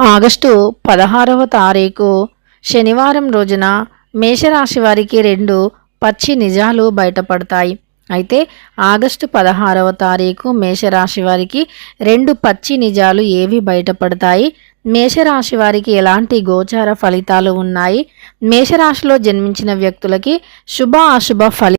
August పదహారవ తారీఖు శనివారం రోజున మేషరాశి వారికి రెండు పచ్చి నిజాలు బయటపడతాయి. అయితే ఆగస్టు పదహారవ తారీఖు మేషరాశి వారికి రెండు పచ్చి నిజాలు ఏవి బయటపడతాయి? మేషరాశి వారికి ఎలాంటి గోచార ఫలితాలు ఉన్నాయి? మేషరాశిలో జన్మించిన వ్యక్తులకి శుభ అశుభ ఫలి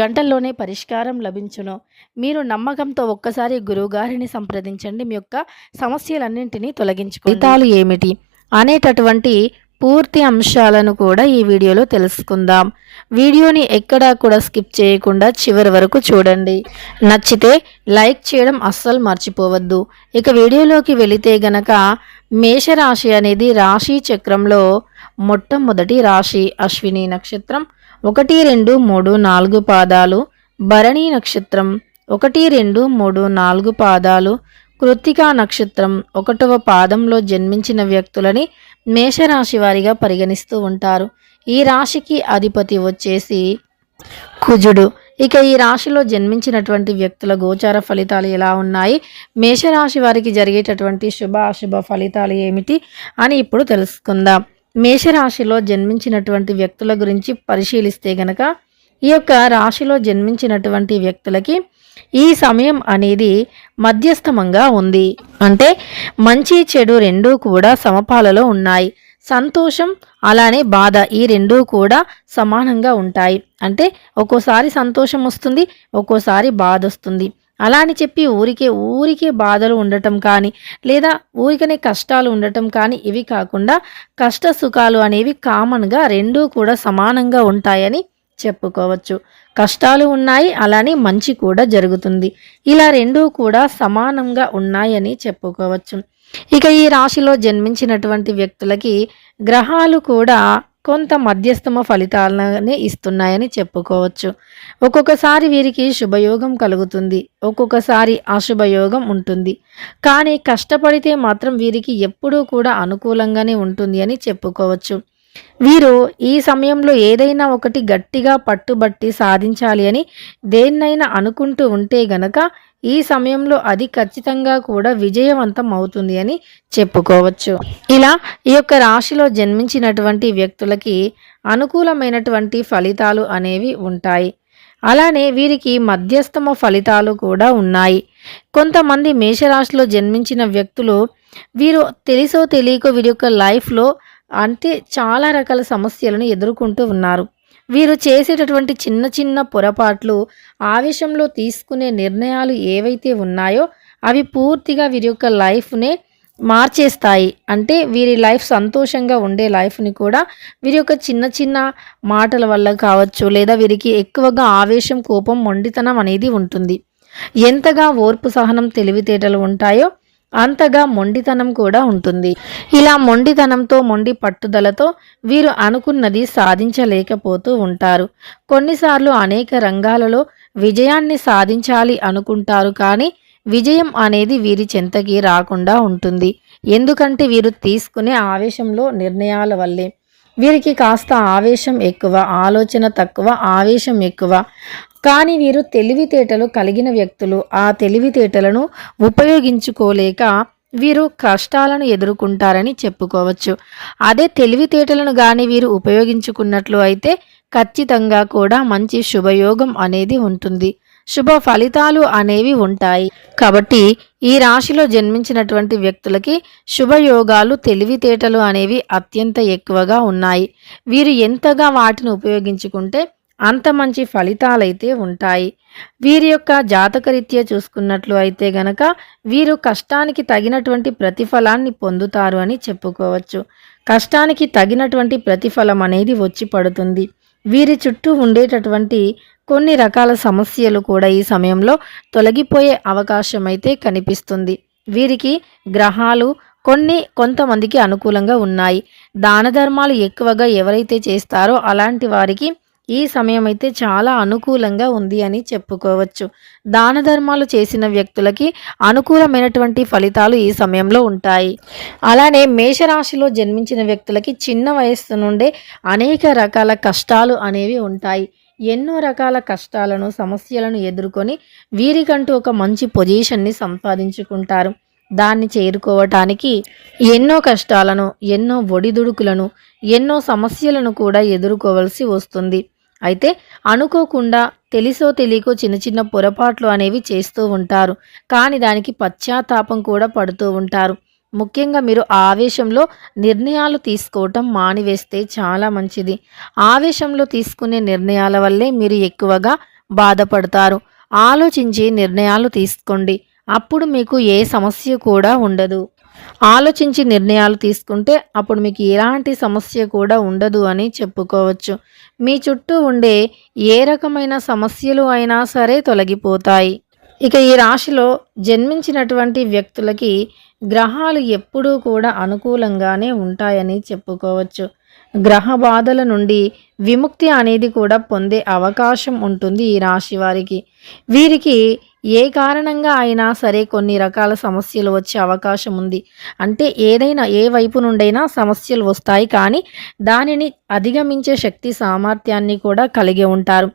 గంటల్లోనే పరిష్కారం లభించును. మీరు నమ్మకంతో ఒక్కసారి గురువుగారిని సంప్రదించండి. మీ యొక్క సమస్యలన్నింటినీ తొలగించుకో ఫలితాలు ఏమిటి? అనేటటువంటి పూర్తి అంశాలను కూడా ఈ వీడియోలో తెలుసుకుందాం. వీడియోని ఎక్కడా కూడా స్కిప్ చేయకుండా చివరి వరకు చూడండి. నచ్చితే లైక్ చేయడం అస్సలు మర్చిపోవద్దు. ఇక వీడియోలోకి వెళితే గనక మేషరాశి అనేది రాశి చక్రంలో మొట్టమొదటి రాశి. అశ్విని నక్షత్రం ఒకటి రెండు మూడు నాలుగు పాదాలు భరణి నక్షత్రం ఒకటి రెండు మూడు నాలుగు పాదాలు కృత్తికా నక్షత్రం ఒకటవ పాదంలో జన్మించిన వ్యక్తులని మేషరాశి వారిగా పరిగణిస్తూ ఉంటారు. ఈ రాశికి అధిపతి వచ్చేసి కుజుడు. ఇక ఈ రాశిలో జన్మించినటువంటి వ్యక్తుల గోచార ఫలితాలు ఎలా ఉన్నాయి? మేషరాశి వారికి జరిగేటటువంటి శుభ అశుభ ఫలితాలు ఏమిటి? అని ఇప్పుడు తెలుసుకుందాం. మేషరాశిలో జన్మించినటువంటి వ్యక్తుల గురించి పరిశీలిస్తే గనక ఈ యొక్క రాశిలో జన్మించినటువంటి వ్యక్తులకి ఈ సమయం అనేది మధ్యస్థమంగా ఉంది. అంటే మంచి చెడు రెండూ కూడా సమపాలలో ఉన్నాయి. సంతోషం అలానే బాధ ఈ రెండూ కూడా సమానంగా ఉంటాయి. అంటే ఒక్కోసారి సంతోషం వస్తుంది ఒక్కోసారి బాధ వస్తుంది. అలా అని చెప్పి ఊరికే ఊరికే బాధలు ఉండటం కానీ లేదా ఊరికనే కష్టాలు ఉండటం కానీ ఇవి కాకుండా కష్ట సుఖాలు అనేవి కామన్గా రెండూ కూడా సమానంగా ఉంటాయని చెప్పుకోవచ్చు. కష్టాలు ఉన్నాయి అలానే మంచి కూడా జరుగుతుంది. ఇలా రెండూ కూడా సమానంగా ఉన్నాయని చెప్పుకోవచ్చు. ఇక ఈ రాశిలో జన్మించినటువంటి వ్యక్తులకి గ్రహాలు కూడా కొంత మధ్యస్థమ ఫలితాలనే ఇస్తున్నాయని చెప్పుకోవచ్చు. ఒక్కొక్కసారి వీరికి శుభయోగం కలుగుతుంది. ఒక్కొక్కసారి అశుభయోగం ఉంటుంది. కానీ కష్టపడితే మాత్రం వీరికి ఎప్పుడూ కూడా అనుకూలంగానే ఉంటుంది అని చెప్పుకోవచ్చు. వీరు ఈ సమయంలో ఏదైనా ఒకటి గట్టిగా పట్టుబట్టి సాధించాలి అని దేన్నైనా అనుకుంటూ ఉంటే గనక ఈ సమయంలో అది ఖచ్చితంగా కూడా విజయవంతం అవుతుంది అని చెప్పుకోవచ్చు. ఇలా ఈ యొక్క రాశిలో జన్మించినటువంటి వ్యక్తులకి అనుకూలమైనటువంటి ఫలితాలు అనేవి ఉంటాయి. అలానే వీరికి మధ్యస్థమ ఫలితాలు కూడా ఉన్నాయి. కొంతమంది మేషరాశిలో జన్మించిన వ్యక్తులు వీరు తెలుసో తెలియకో వీరి యొక్క లైఫ్లో అంటే చాలా రకాల సమస్యలను ఎదుర్కొంటూ ఉన్నారు. వీరు చేసేటటువంటి చిన్న చిన్న పొరపాట్లు ఆవేశంలో తీసుకునే నిర్ణయాలు ఏవైతే ఉన్నాయో అవి పూర్తిగా వీరి యొక్క లైఫ్నే మార్చేస్తాయి. అంటే వీరి లైఫ్ సంతోషంగా ఉండే లైఫ్ని కూడా వీరి యొక్క చిన్న చిన్న మాటల వల్ల కావచ్చు లేదా వీరికి ఎక్కువగా ఆవేశం కోపం మొండితనం అనేది ఉంటుంది. ఎంతగా ఓర్పు సహనం తెలివితేటలు ఉంటాయో అంతగా మొండితనం కూడా ఉంటుంది. ఇలా మొండితనంతో మొండి పట్టుదలతో వీరు అనుకున్నది సాధించలేకపోతూ ఉంటారు. కొన్నిసార్లు అనేక రంగాలలో విజయాన్ని సాధించాలి అనుకుంటారు కానీ విజయం అనేది వీరి చెంతకి రాకుండా ఉంటుంది. ఎందుకంటే వీరు తీసుకునే ఆవేశంలో నిర్ణయాల వల్లే. వీరికి కాస్త ఆవేశం ఎక్కువ ఆలోచన తక్కువ ఆవేశం ఎక్కువ. కానీ వీరు తెలివితేటలు కలిగిన వ్యక్తులు. ఆ తెలివితేటలను ఉపయోగించుకోలేక వీరు కష్టాలను ఎదుర్కొంటారని చెప్పుకోవచ్చు. అదే తెలివితేటలను కానీ వీరు ఉపయోగించుకున్నట్లు అయితే ఖచ్చితంగా కూడా మంచి శుభయోగం అనేది ఉంటుంది. శుభ ఫలితాలు అనేవి ఉంటాయి. కాబట్టి ఈ రాశిలో జన్మించినటువంటి వ్యక్తులకి శుభయోగాలు తెలివితేటలు అనేవి అత్యంత ఎక్కువగా ఉన్నాయి. వీరు ఎంతగా వాటిని ఉపయోగించుకుంటే అంత మంచి ఫలితాలైతే ఉంటాయి. వీరి యొక్క జాతకరీత్యా చూసుకున్నట్లు అయితే గనక వీరు కష్టానికి తగినటువంటి ప్రతిఫలాన్ని పొందుతారు అని చెప్పుకోవచ్చు. కష్టానికి తగినటువంటి ప్రతిఫలం అనేది వచ్చి పడుతుంది. వీరి చుట్టూ ఉండేటటువంటి కొన్ని రకాల సమస్యలు కూడా ఈ సమయంలో తొలగిపోయే అవకాశం అయితే కనిపిస్తుంది. వీరికి గ్రహాలు కొన్ని కొంతమందికి అనుకూలంగా ఉన్నాయి. దాన ధర్మాలు ఎక్కువగా ఎవరైతే చేస్తారో అలాంటి వారికి ఈ సమయం అయితే చాలా అనుకూలంగా ఉంది అని చెప్పుకోవచ్చు. దాన ధర్మాలు చేసిన వ్యక్తులకి అనుకూలమైనటువంటి ఫలితాలు ఈ సమయంలో ఉంటాయి. అలానే మేషరాశిలో జన్మించిన వ్యక్తులకి చిన్న వయస్సు నుండే అనేక రకాల కష్టాలు అనేవి ఉంటాయి. ఎన్నో రకాల కష్టాలను సమస్యలను ఎదుర్కొని వీరికంటూ ఒక మంచి పొజిషన్ని సంపాదించుకుంటారు. దాన్ని చేరుకోవటానికి ఎన్నో కష్టాలను ఎన్నో ఒడిదుడుకులను ఎన్నో సమస్యలను కూడా ఎదుర్కోవలసి వస్తుంది. అయితే అనుకోకుండా తెలిసో తెలియకో చిన్న చిన్న పొరపాట్లు అనేవి చేస్తూ ఉంటారు. కానీ దానికి పశ్చాత్తాపం కూడా పడుతూ ఉంటారు. ముఖ్యంగా మీరు ఆవేశంలో నిర్ణయాలు తీసుకోవటం మానివేస్తే చాలా మంచిది. ఆవేశంలో తీసుకునే నిర్ణయాల వల్లే మీరు ఎక్కువగా బాధపడతారు. ఆలోచించి నిర్ణయాలు తీసుకోండి. అప్పుడు మీకు ఏ సమస్య కూడా ఉండదు. ఆలోచించి నిర్ణయాలు తీసుకుంటే అప్పుడు మీకు ఎలాంటి సమస్య కూడా ఉండదు అని చెప్పుకోవచ్చు. మీ చుట్టూ ఉండే ఏ రకమైన సమస్యలు అయినా సరే తొలగిపోతాయి. ఇక ఈ రాశిలో జన్మించినటువంటి వ్యక్తులకి గ్రహాలు ఎప్పుడూ కూడా అనుకూలంగానే ఉంటాయని చెప్పుకోవచ్చు. గ్రహ బాధల నుండి విముక్తి అనేది కూడా పొందే అవకాశం ఉంటుంది ఈ రాశి వారికి. వీరికి ఏ కారణంగా అయినా సరే కొన్ని రకాల సమస్యలు వచ్చే అవకాశం ఉంది. అంటే ఏదైనా ఏ వైపు నుండైనా సమస్యలు వస్తాయి కానీ దానిని అధిగమించే శక్తి సామర్థ్యాన్ని కూడా కలిగి ఉంటారు.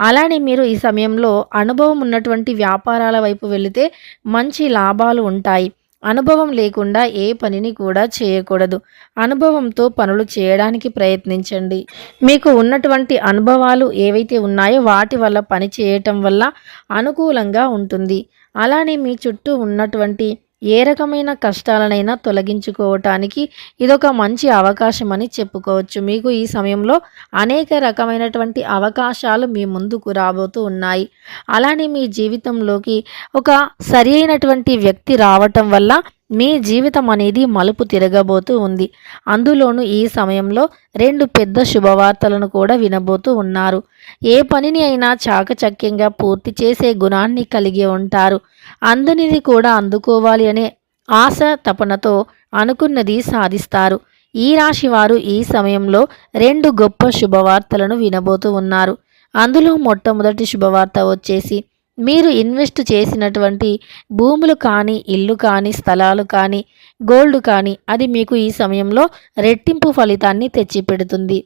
అలానే మీరు ఈ సమయంలో అనుభవం ఉన్నటువంటి వ్యాపారాల వైపు వెళితే మంచి లాభాలు ఉంటాయి. అనుభవం లేకుండా ఏ పనిని కూడా చేయకూడదు. అనుభవంతో పనులు చేయడానికి ప్రయత్నించండి. మీకు ఉన్నటువంటి అనుభవాలు ఏవైతే ఉన్నాయో వాటి వల్ల పని చేయటం వల్ల అనుకూలంగా ఉంటుంది. అలానే మీ చుట్టూ ఉన్నటువంటి ఏ రకమైన కష్టాలనైనా తొలగించుకోవటానికి ఇదొక మంచి అవకాశం అని చెప్పుకోవచ్చు. మీకు ఈ సమయంలో అనేక రకమైనటువంటి అవకాశాలు మీ ముందుకు రాబోతూ ఉన్నాయి. అలానే మీ జీవితంలోకి ఒక సరి అయినటువంటి వ్యక్తి రావటం వల్ల మీ జీవితం అనేది మలుపు తిరగబోతూ ఉంది. అందులోనూ ఈ సమయంలో రెండు పెద్ద శుభవార్తలను కూడా వినబోతూ ఉన్నారు. ఏ పనిని అయినా చాకచక్యంగా పూర్తి చేసే గుణాన్ని కలిగి ఉంటారు. అందనిది కూడా అందుకోవాలి అనే ఆశ తపనతో అనుకున్నది సాధిస్తారు. ఈ రాశి వారు ఈ సమయంలో రెండు గొప్ప శుభవార్తలను వినబోతూ ఉన్నారు. అందులో మొట్టమొదటి శుభవార్త వచ్చేసి మీరు ఇన్వెస్ట్ చేసినటువంటి భూములు కానీ ఇల్లు కానీ స్థలాలు కానీ గోల్డ్ కానీ అది మీకు ఈ సమయంలో రెట్టింపు ఫలితాన్ని తెచ్చిపెడుతుంది.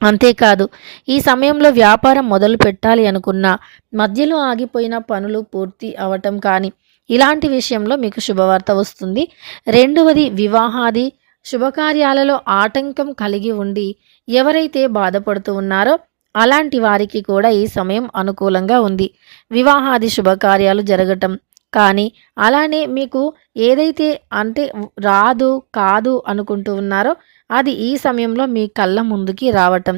అంతేకాదు ఈ సమయంలో వ్యాపారం మొదలు పెట్టాలి అనుకున్న మధ్యలో ఆగిపోయిన పనులు పూర్తి అవటం కానీ ఇలాంటి విషయంలో మీకు శుభవార్త వస్తుంది. రెండవది వివాహాది శుభకార్యాలలో ఆటంకం కలిగి ఉండి ఎవరైతే బాధపడుతూ ఉన్నారో అలాంటి వారికి కూడా ఈ సమయం అనుకూలంగా ఉంది. వివాహాది శుభకార్యాలు జరగటం. కానీ అలానే మీకు ఏదైతే అంటే రాదు కాదు అనుకుంటూ ఉన్నారో అది ఈ సమయంలో మీ కళ్ళ ముందుకి రావటం.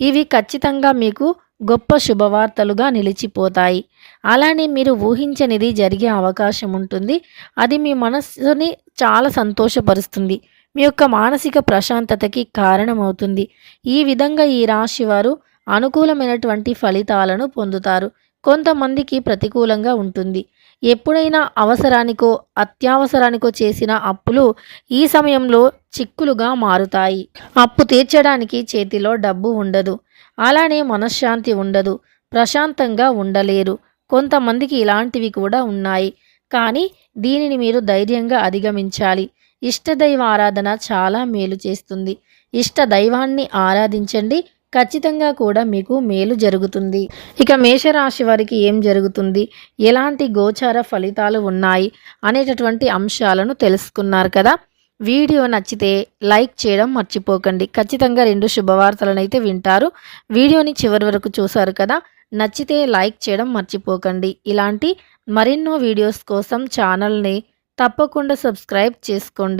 ఇవి ఖచ్చితంగా మీకు గొప్ప శుభవార్తలుగా నిలిచిపోతాయి. అలానే మీరు ఊహించనిది జరిగే అవకాశం ఉంటుంది. అది మీ మనస్సుని చాలా సంతోషపరుస్తుంది. మీ యొక్క మానసిక ప్రశాంతతకి కారణమవుతుంది. ఈ విధంగా ఈ రాశి వారు అనుకూలమైనటువంటి ఫలితాలను పొందుతారు. కొంతమందికి ప్రతికూలంగా ఉంటుంది. ఎప్పుడైనా అవసరానికో అత్యవసరానికో చేసిన అప్పులు ఈ సమయంలో చిక్కులుగా మారుతాయి. అప్పు తీర్చడానికి చేతిలో డబ్బు ఉండదు. అలానే మనశ్శాంతి ఉండదు. ప్రశాంతంగా ఉండలేరు. కొంతమందికి ఇలాంటివి కూడా ఉన్నాయి. కానీ దీనిని మీరు ధైర్యంగా అధిగమించాలి. ఇష్టదైవ ఆరాధన చాలా మేలు చేస్తుంది. ఇష్ట దైవాన్ని ఆరాధించండి. ఖచ్చితంగా కూడా మీకు మేలు జరుగుతుంది. ఇక మేషరాశి వారికి ఏం జరుగుతుంది? ఎలాంటి గోచార ఫలితాలు ఉన్నాయి? అనేటటువంటి అంశాలను తెలుసుకున్నారు కదా? వీడియో నచ్చితే లైక్ చేయడం మర్చిపోకండి. ఖచ్చితంగా రెండు శుభవార్తలను అయితే వింటారు. వీడియోని చివరి వరకు చూశారు కదా? నచ్చితే లైక్ చేయడం మర్చిపోకండి. ఇలాంటి మరెన్నో వీడియోస్ కోసం ఛానల్ని తప్పకుండా సబ్స్క్రైబ్ చేసుకోండి.